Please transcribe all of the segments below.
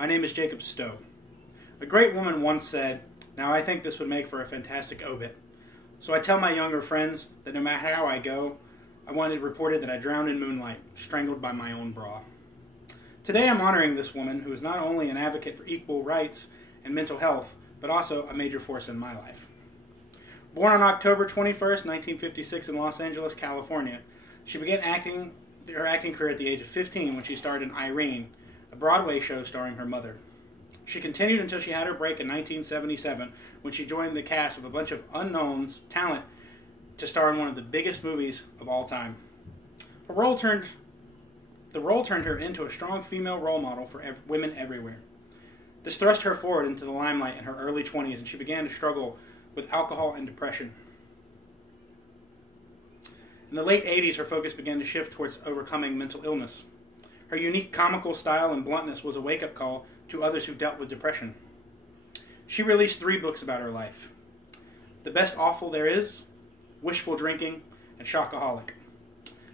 My name is Jacob Stowe. A great woman once said, "Now I think this would make for a fantastic obit. So I tell my younger friends that no matter how I go, I want it reported that I drowned in moonlight, strangled by my own bra." Today I'm honoring this woman who is not only an advocate for equal rights and mental health, but also a major force in my life. Born on October 21st, 1956 in Los Angeles, California, she began her acting career at the age of 15 when she starred in Irene, a Broadway show starring her mother. She continued until she had her break in 1977 when she joined the cast of a bunch of unknowns talent to star in one of the biggest movies of all time. The role turned her into a strong female role model for women everywhere. This thrust her forward into the limelight in her early 20s, and she began to struggle with alcohol and depression. In the late 80s, her focus began to shift towards overcoming mental illness. Her unique comical style and bluntness was a wake-up call to others who dealt with depression. She released 3 books about her life: The Best Awful There Is, Wishful Drinking, and Shockaholic.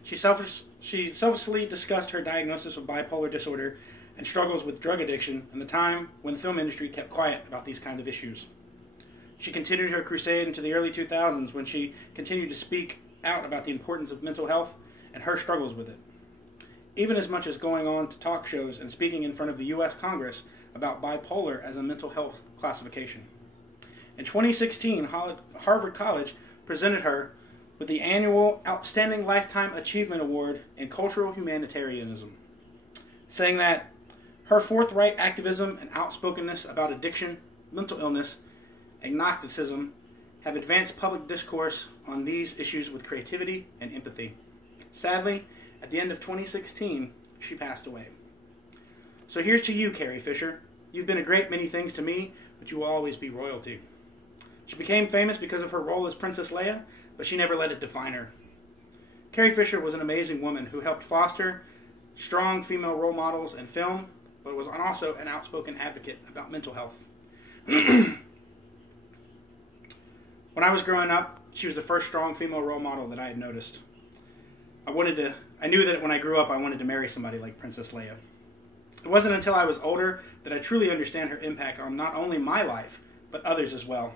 She selflessly discussed her diagnosis of bipolar disorder and struggles with drug addiction in the time when the film industry kept quiet about these kinds of issues. She continued her crusade into the early 2000s when she continued to speak out about the importance of mental health and her struggles with it, even as much as going on to talk shows and speaking in front of the U.S. Congress about bipolar as a mental health classification. In 2016, Harvard College presented her with the annual Outstanding Lifetime Achievement Award in Cultural Humanitarianism, saying that her forthright activism and outspokenness about addiction, mental illness, agnosticism have advanced public discourse on these issues with creativity and empathy. Sadly, at the end of 2016, she passed away. So here's to you, Carrie Fisher. You've been a great many things to me, but you will always be royalty. She became famous because of her role as Princess Leia, but she never let it define her. Carrie Fisher was an amazing woman who helped foster strong female role models in film, but was also an outspoken advocate about mental health. When I was growing up, she was the first strong female role model that I had noticed. I knew that when I grew up, I wanted to marry somebody like Princess Leia. It wasn't until I was older that I truly understand her impact on not only my life, but others as well.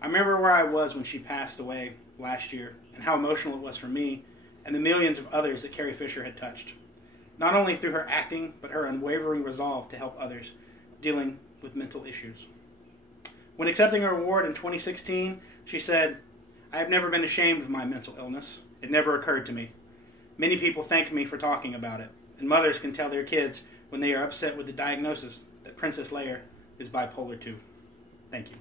I remember where I was when she passed away last year and how emotional it was for me and the millions of others that Carrie Fisher had touched. Not only through her acting, but her unwavering resolve to help others dealing with mental issues. When accepting her award in 2016, she said, "I have never been ashamed of my mental illness. It never occurred to me. Many people thank me for talking about it, and mothers can tell their kids when they are upset with the diagnosis that Princess Leia is bipolar 2. Thank you."